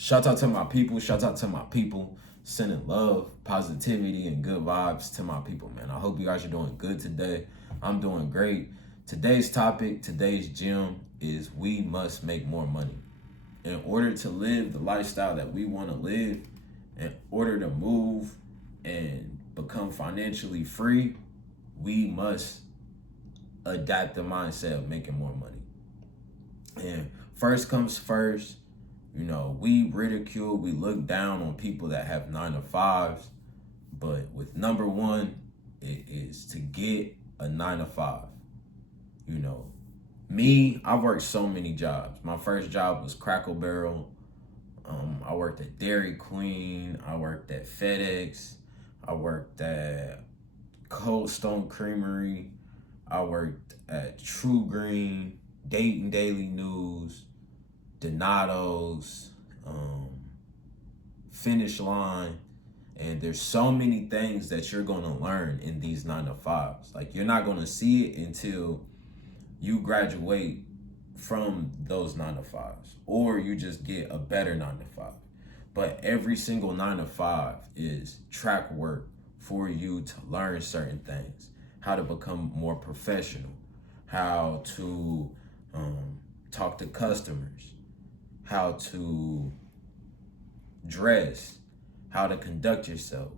Shout out to my people. Shout out to my people. Sending love, positivity, and good vibes to my people, man. I hope you guys are doing good today. I'm doing great. Today's topic, today's gem is we must make more money. In order to live the lifestyle that we want to live, in order to move and become financially free, we must adapt the mindset of making more money. And first comes first, we ridicule, we look down on people that have 9 to 5s, but with number one, it is to get a 9 to 5. Me, I've worked so many jobs. My first job was Crackle Barrel. I worked at Dairy Queen. I worked at FedEx. I worked at Cold Stone Creamery. I worked at True Green, Dayton Daily News, Donato's, Finish Line. And there's so many things that you're going to learn in these 9 to 5s. Like, you're not going to see it until you graduate from those 9 to 5s, or you just get a better 9 to 5. But every single 9 to 5 is track work for you to learn certain things, how to become more professional, how to talk to customers, how to dress, how to conduct yourself.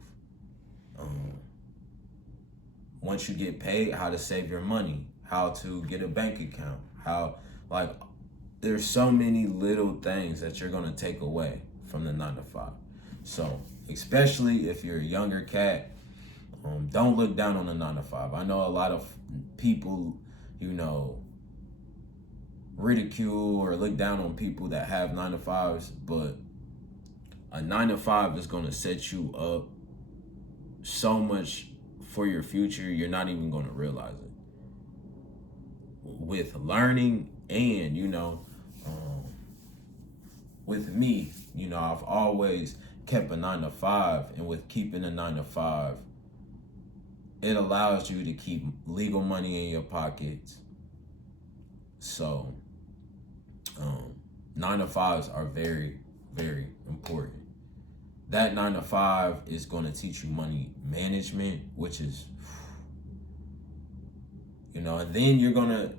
Once you get paid, how to save your money, how to get a bank account, there's so many little things that you're gonna take away from the 9 to 5. So, especially if you're a younger cat, don't look down on the 9 to 5. I know a lot of people, ridicule or look down on people that have 9 to 5s, but a 9 to 5 is gonna set you up so much for your future, you're not even gonna realize it. With learning and, with me, I've always kept a 9 to 5, and with keeping a 9 to 5, it allows you to keep legal money in your pockets. So, 9 to 5s are very, very important. That 9 to 5 is going to teach you money management, which is, and then you're going to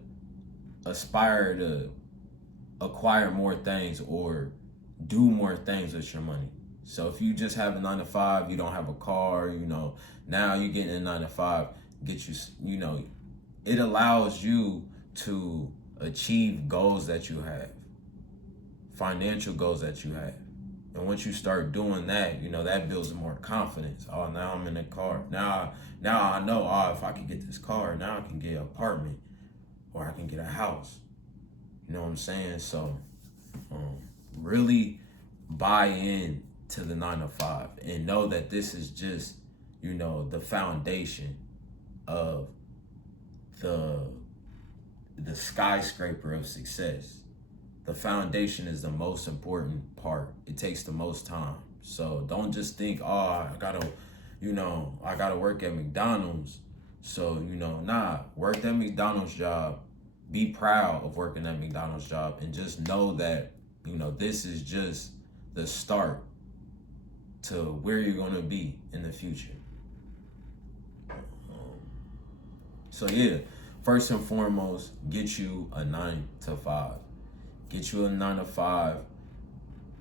aspire to acquire more things or do more things with your money. So if you just have a 9 to 5, you don't have a car, now you're getting a 9 to 5, it allows you to achieve goals that you have, financial goals that you have. And once you start doing that, that builds more confidence. Oh, now I'm in a car. Now I know, if I can get this car, now I can get an apartment or I can get a house. You know what I'm saying? So really buy in to the 9 to 5 and know that this is just, the foundation of the skyscraper of success. The foundation is the most important part. It takes the most time. So don't just think, I gotta work at McDonald's. So, work that McDonald's job. Be proud of working that McDonald's job, and just know that, this is just the start to where you're gonna be in the future. So yeah, first and foremost, get you a 9 to 5. Get you a 9 to 5.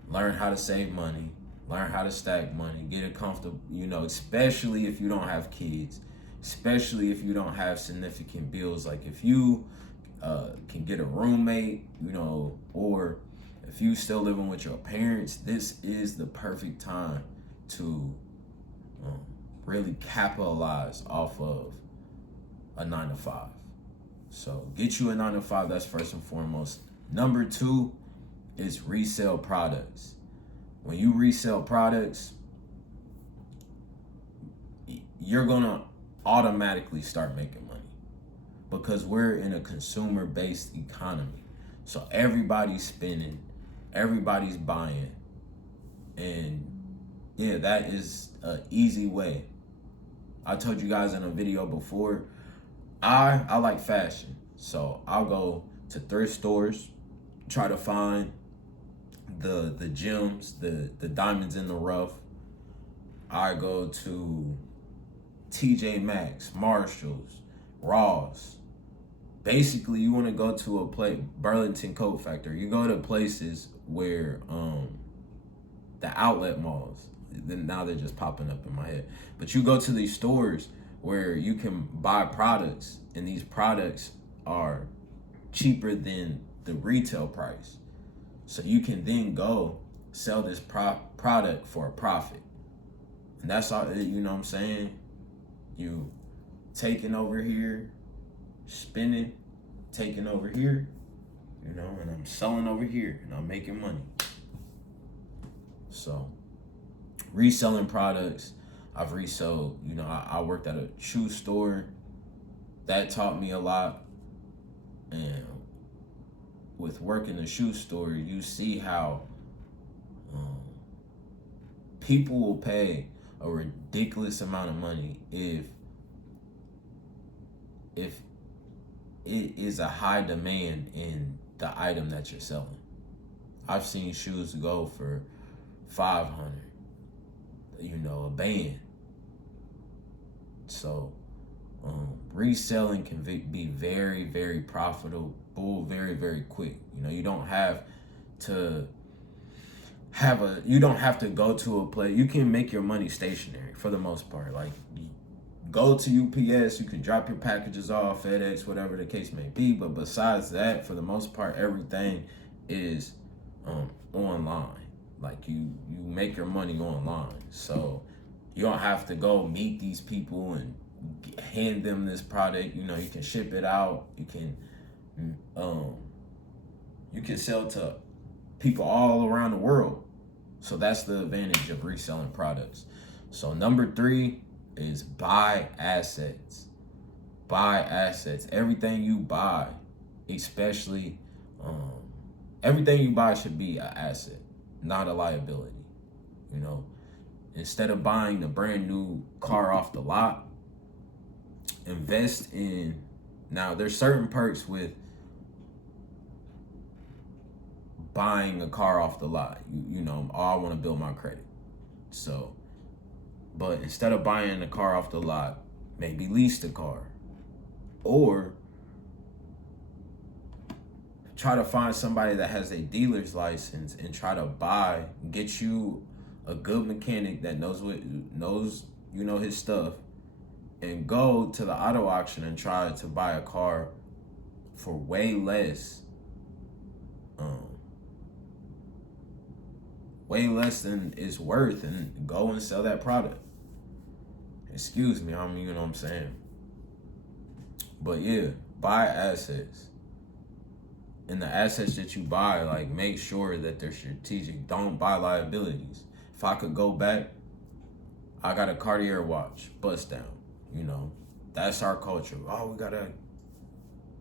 Learn how to save money. Learn how to stack money. Get it comfortable, especially if you don't have kids. Especially if you don't have significant bills. Like if you can get a roommate, or if you still living with your parents, this is the perfect time to really capitalize off of a 9 to 5. So get you a 9 to 5. That's first and foremost. Number 2 is resell products. When you resell products, you're gonna automatically start making money because we're in a consumer-based economy. So everybody's spending, everybody's buying, and yeah, that is an easy way. I told you guys in a video before, I like fashion, so I'll go to thrift stores, try to find the gems, the diamonds in the rough. I go to TJ Maxx, Marshalls, Ross. Basically, you want to go to a place, Burlington Coat Factory. You go to places where the outlet malls. Then now they're just popping up in my head. But you go to these stores where you can buy products, and these products are cheaper than the retail price. So you can then go sell this product for a profit. And that's all, you know what I'm saying? You taking over here, spending, taking over here, you know, and I'm selling over here and I'm making money. So reselling products, I've resold, you know, I worked at a shoe store. That taught me a lot. And with working the shoe store, you see how people will pay a ridiculous amount of money if it is a high demand in the item that you're selling. I've seen shoes go for $500, you know, a band. So reselling can be very, very profitable, very, very quick. You know, you don't have to go to a place. You can make your money stationary for the most part. Like, you go to UPS, you can drop your packages off, FedEx, whatever the case may be. But besides that, for the most part, everything is online. Like, you make your money online. So you don't have to go meet these people and hand them this product. You know, you can ship it out. You can sell to people all around the world. So that's the advantage of reselling products. So number 3 is buy assets. Buy assets. Everything you buy, especially everything you buy should be an asset, not a liability. You know, instead of buying the brand new car off the lot, invest in. Now, there's certain perks with buying a car off the lot. You know, I want to build my credit. So, but instead of buying a car off the lot, maybe lease the car. Or try to find somebody that has a dealer's license and try to get you a good mechanic that knows his stuff, and go to the auto auction and try to buy a car for way less than it's worth, and go and sell that product. Excuse me, you know what I'm saying? But yeah, buy assets. And the assets that you buy, like, make sure that they're strategic. Don't buy liabilities. If I could go back, I got a Cartier watch, bust down. You know, that's our culture. Oh,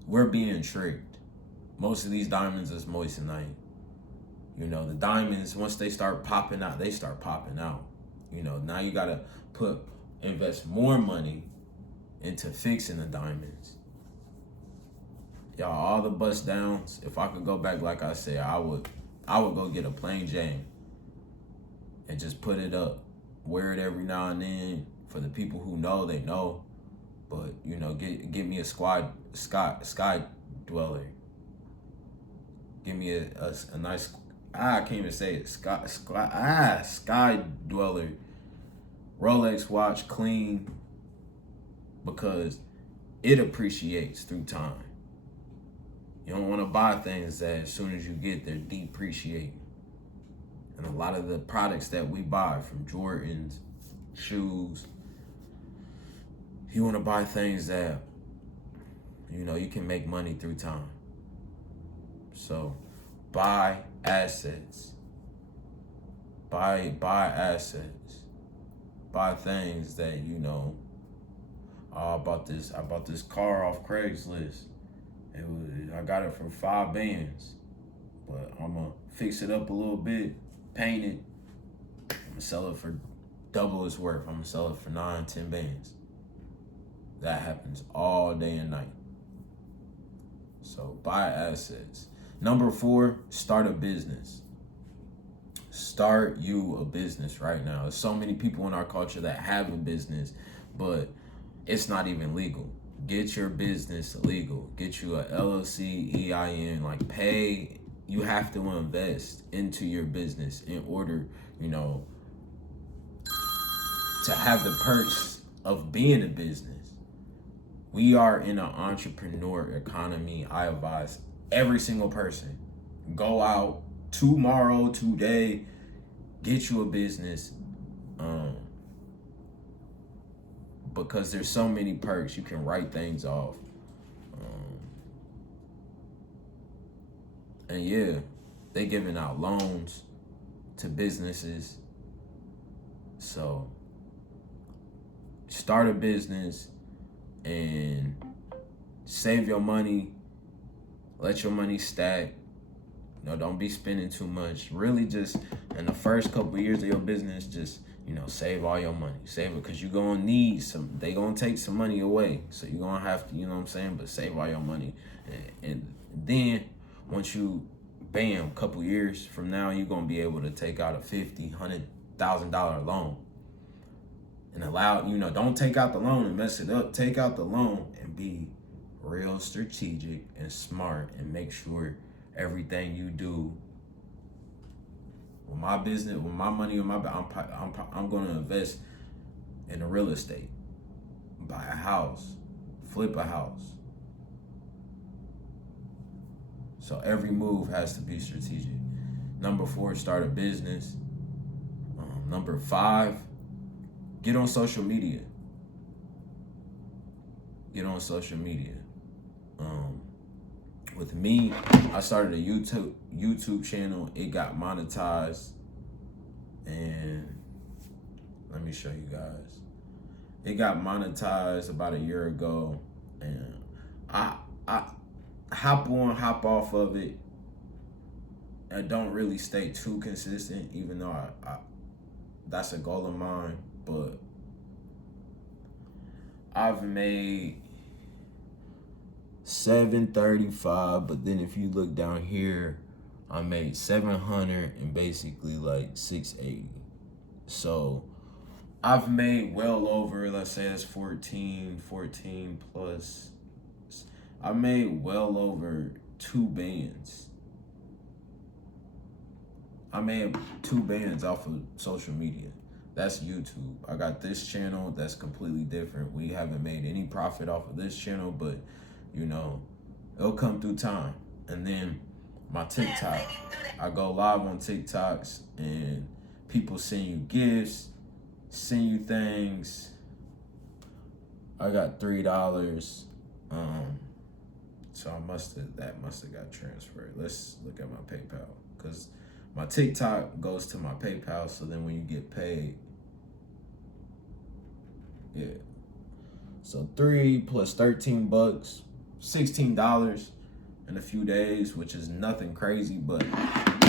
we're being tricked. Most of these diamonds is moissanite. You know, the diamonds, once they start popping out, they start popping out. You know, now you gotta invest more money into fixing the diamonds. Y'all, all the bust downs, if I could go back, like I said, I would go get a plain Jane and just put it up. Wear it every now and then. For the people who know, they know. But, you know, get me a sky dweller. Give me a nice, I can't even say it, sky dweller. Rolex watch, clean, because it appreciates through time. You don't want to buy things that as soon as you get there, depreciate. And a lot of the products that we buy, from Jordans, shoes, you want to buy things that, you know, you can make money through time. So buy assets. Buy assets. Buy things that, you know, I bought this car off Craigslist. I got it for 5 bands, but I'm gonna fix it up a little bit, paint it. I'm gonna sell it for double its worth. I'm gonna sell it for 9, 10 bands. That happens all day and night. So buy assets. Number 4, start a business. Start you a business right now. There's so many people in our culture that have a business, but it's not even legal. Get your business legal. Get you a LLC, EIN, like pay. You have to invest into your business in order, to have the perks of being a business. We are in an entrepreneur economy. I advise every single person, go out tomorrow, today, get you a business. Because there's so many perks. You can write things off. And yeah, they giving out loans to businesses. So start a business and save your money. Let your money stack. Don't be spending too much. Really, just in the first couple of years of your business, just save all your money. Save it, because you're gonna need some. They gonna take some money away, so you're gonna have to, but save all your money, and then once you, bam, couple years from now, you're gonna be able to take out a $50,000-$100,000 loan, and allow, don't take out the loan and mess it up. Take out the loan and be real strategic and smart, and make sure everything you do with my business, with my money, I'm going to invest in a real estate, buy a house, flip a house. So every move has to be strategic. Number 4, start a business. Number 5, get on social media. Get on social media. With me, I started a YouTube channel. It got monetized, and let me show you guys. It got monetized about a year ago, and I hop on, hop off of it. I don't really stay too consistent, even though I that's a goal of mine. But I've made $735, but then if you look down here, I made 700 and basically like 680. So I've made well over, let's say it's 14 plus. I made well over 2 bands. I made 2 bands off of social media. That's YouTube. I got this channel that's completely different. We haven't made any profit off of this channel, but it'll come through time. And then my TikTok, I go live on TikToks, and people send you gifts, send you things. I got $3. So that must have got transferred. Let's look at my PayPal, because my TikTok goes to my PayPal. So then when you get paid, yeah. So 3 plus $13, $16 in a few days, which is nothing crazy, but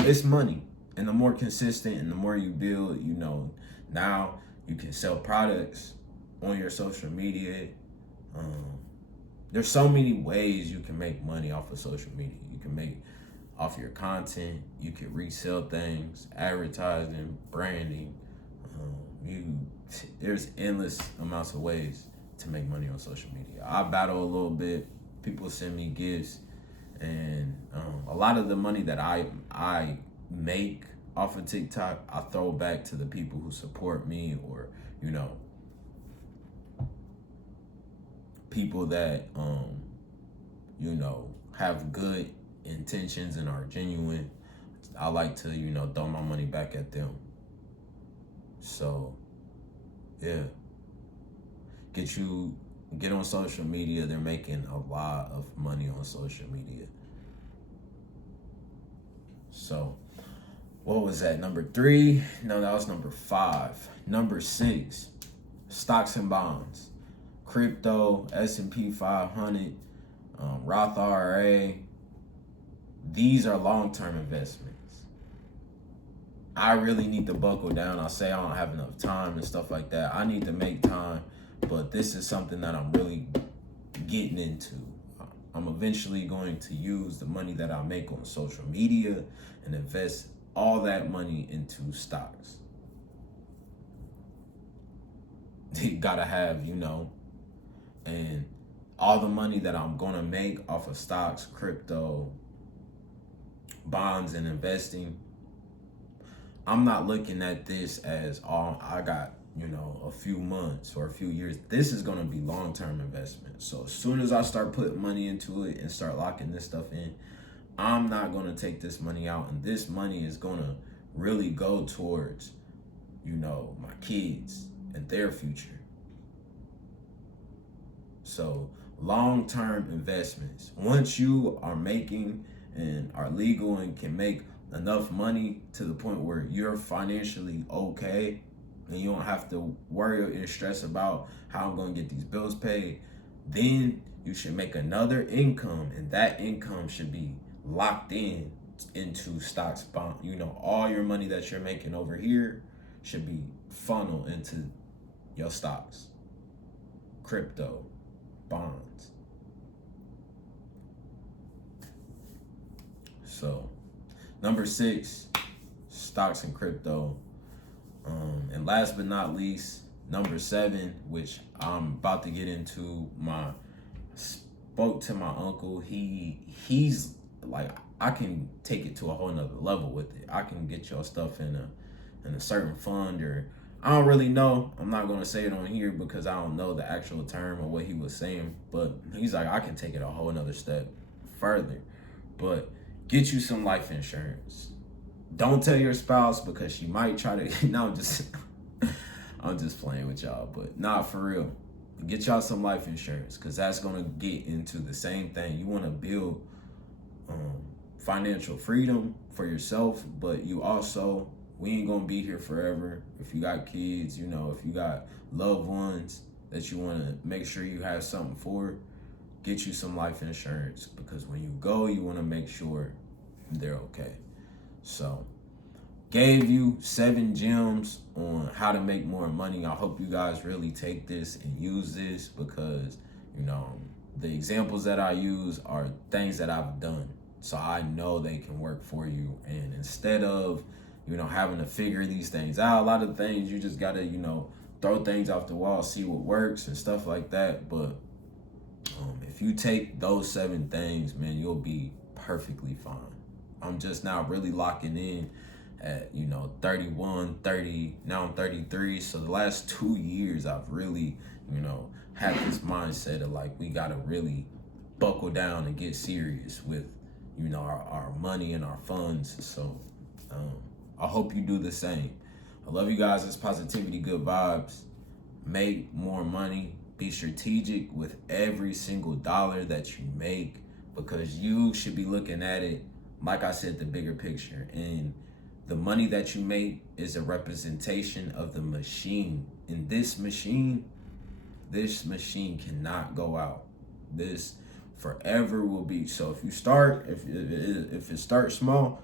it's money. And the more consistent and the more you build, now you can sell products on your social media. There's so many ways you can make money off of social media. You can make off your content. You can resell things, advertising, branding. There's endless amounts of ways to make money on social media. I battle a little bit. People send me gifts, and a lot of the money that I make off of TikTok, I throw back to the people who support me, or people that have good intentions and are genuine. I like to throw my money back at them. So yeah, get on social media. They're making a lot of money on social media. So what was that, number 3? No, that was number 5. Number 6, stocks and bonds, crypto, S&P 500, Roth IRA. These are long-term investments. I really need to buckle down. I say I don't have enough time and stuff like that. I need to make time, but this is something that I'm really getting into. I'm eventually going to use the money that I make on social media and invest all that money into stocks. You gotta have, and all the money that I'm gonna make off of stocks, crypto, bonds, and investing, I'm not looking at this as all I got, a few months or a few years. This is gonna be long-term investment. So as soon as I start putting money into it and start locking this stuff in, I'm not gonna take this money out, and this money is gonna really go towards, my kids and their future. So long-term investments. Once you are making and are legal and can make enough money to the point where you're financially okay and you don't have to worry and stress about how I'm going to get these bills paid, then you should make another income, and that income should be locked in into stocks, bond. All your money that you're making over here should be funneled into your stocks, crypto, bonds. So number 6, stocks and crypto. And last but not least, number 7, which I'm about to get into, spoke to my uncle. He's like, I can take it to a whole nother level with it. I can get your stuff in a certain fund, or I don't really know. I'm not gonna say it on here because I don't know the actual term or what he was saying. But he's like, I can take it a whole nother step further. But get you some life insurance. Don't tell your spouse because she might try to. No, I'm just playing with y'all, but not for real. Get y'all some life insurance, because that's gonna get into the same thing. You want to build financial freedom for yourself, but we ain't gonna be here forever. If you got kids, if you got loved ones that you want to make sure you have something for, get you some life insurance, because when you go, you want to make sure they're okay. So, gave you 7 gems on how to make more money. I hope you guys really take this and use this, because, the examples that I use are things that I've done. So I know they can work for you. And instead of, having to figure these things out, a lot of things you just got to, throw things off the wall, see what works and stuff like that. But if you take those 7 things, man, you'll be perfectly fine. I'm just now really locking in at 31, 30, now I'm 33. So the last 2 years I've really had this mindset of like, we gotta really buckle down and get serious with our money and our funds. So I hope you do the same. I love you guys. It's positivity, good vibes. Make more money. Be strategic with every single dollar that you make, because you should be looking at it, like I said, the bigger picture. And the money that you make is a representation of the machine. And this machine cannot go out. This forever will be. So if you start, if it starts small,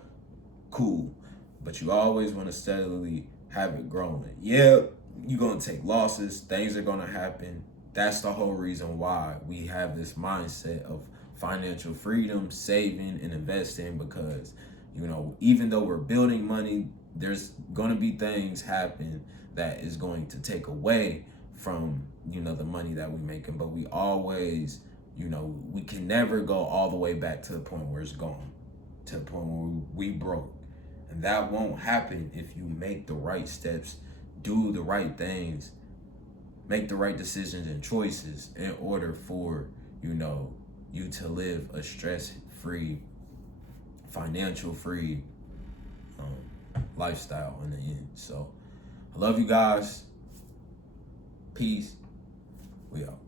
cool. But you always want to steadily have it growing. Yeah, you're going to take losses. Things are going to happen. That's the whole reason why we have this mindset of financial freedom, saving, and investing, because, even though we're building money, there's going to be things happen that is going to take away from, the money that we're making. But we always, we can never go all the way back to the point where it's gone, to the point where we broke. And that won't happen if you make the right steps, do the right things, make the right decisions and choices in order for, you to live a stress-free, financial-free lifestyle in the end. So I love you guys. Peace. We out.